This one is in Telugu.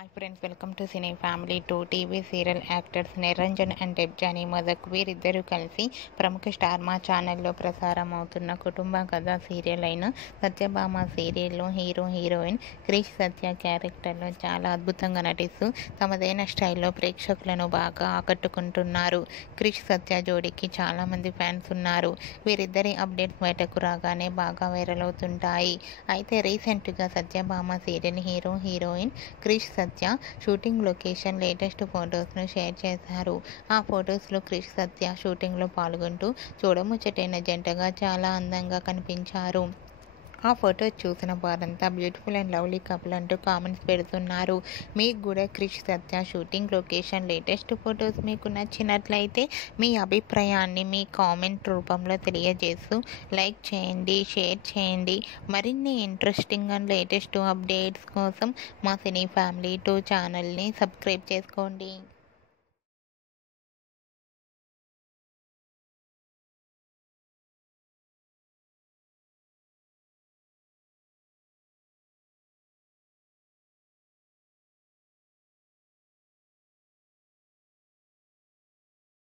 Hi friends, welcome to cine family 2 TV serial actors Niranjan and Debjani Modak వీరిద్దరూ కలిసి ప్రముఖ స్టార్ మా ఛానల్లో ప్రసారం అవుతున్న కుటుంబ కథ సీరియల్ అయిన సత్యభామ సీరియల్లో హీరోయిన్ క్రిష్ సత్య క్యారెక్టర్లో చాలా అద్భుతంగా నటిస్తూ తమదైన స్టైల్లో ప్రేక్షకులను బాగా ఆకట్టుకుంటున్నారు. క్రిష్ సత్య జోడీకి చాలామంది ఫ్యాన్స్ ఉన్నారు. వీరిద్దరి అప్డేట్స్ బయటకు రాగానే బాగా వైరల్ అవుతుంటాయి. అయితే రీసెంట్గా సత్యభామ సీరియల్ హీరోయిన్ క్రిష్ సత్య షూటింగ్ లొకేషన్ లేటెస్ట్ ఫొటోస్ను షేర్ చేశారు. ఆ ఫొటోస్లో క్రిష్ సత్య షూటింగ్లో పాల్గొంటూ చూడముచ్చటైన జంటగా చాలా అందంగా కనిపించారు. ఆ ఫొటోస్ చూసిన వారంతా బ్యూటిఫుల్ అండ్ లవ్లీ కపుల్ అంటూ కామెంట్స్ పెడుతున్నారు. మీకు కూడా క్రిష్ సత్య షూటింగ్ లొకేషన్ లేటెస్ట్ ఫొటోస్ మీకు నచ్చినట్లయితే మీ అభిప్రాయాన్ని మీ కామెంట్ రూపంలో తెలియజేస్తూ లైక్ చేయండి, షేర్ చేయండి. మరిన్ని ఇంట్రెస్టింగ్ అండ్ లేటెస్ట్ అప్డేట్స్ కోసం మా సినీ ఫ్యామిలీ 2 ఛానల్ని సబ్స్క్రైబ్ చేసుకోండి.